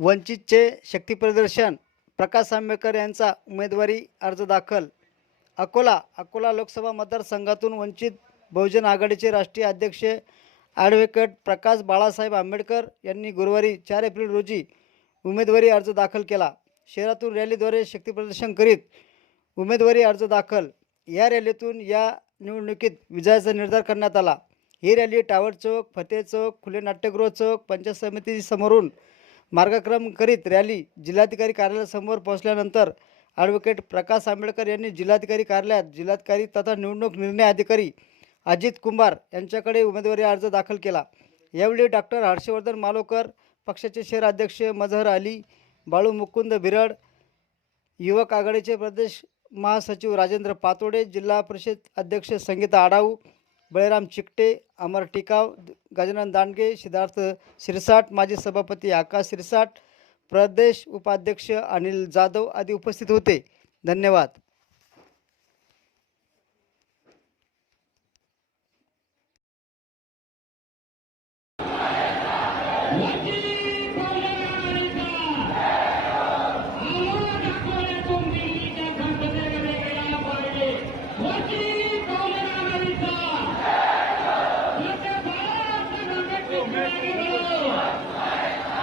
वंचितचे शक्तीप्रदर्शन प्रकाश आंबेडकर यांचा उमेदवारी अर्ज दाखल. अकोला अकोला लोकसभा मतदारसंघातून वंचित बहुजन आघाडीचे राष्ट्रीय अध्यक्ष ॲडव्होकेट प्रकाश बाळासाहेब आंबेडकर यांनी गुरुवारी चार एप्रिल रोजी उमेदवारी अर्ज दाखल केला. शहरातून रॅलीद्वारे शक्तीप्रदर्शन करीत उमेदवारी अर्ज दाखल. या रॅलीतून या निवडणुकीत विजयाचा निर्धार करण्यात आला. ही रॅली टावर चौक फतेह चौक खुले नाट्यगृह चौक पंचायत समिती समोरून मार्गक्रम करीत रॅली जिल्हाधिकारी कार्यालयासमोर पोहोचल्यानंतर ॲडव्होकेट प्रकाश आंबेडकर यांनी जिल्हाधिकारी कार्यालयात जिल्हाधिकारी तथा निवडणूक निर्णय अधिकारी अजित कुंभार यांच्याकडे उमेदवारी अर्ज दाखल केला. यावेळी डॉक्टर हर्षवर्धन मालोकर पक्षाचे शहर अध्यक्ष मजहर अली बाळू मुकुंद बिरड युवक आघाडीचे प्रदेश महासचिव राजेंद्र पातोडे जिल्हा परिषद अध्यक्ष संगीता आडाऊ बळीराम चिकटे अमर टिकाव गजानन दांडगे सिद्धार्थ शिरसाट माजी सभापती आकाश शिरसाट प्रदेश उपाध्यक्ष अनिल जाधव आदी उपस्थित होते. धन्यवाद. Lula!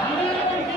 Lula!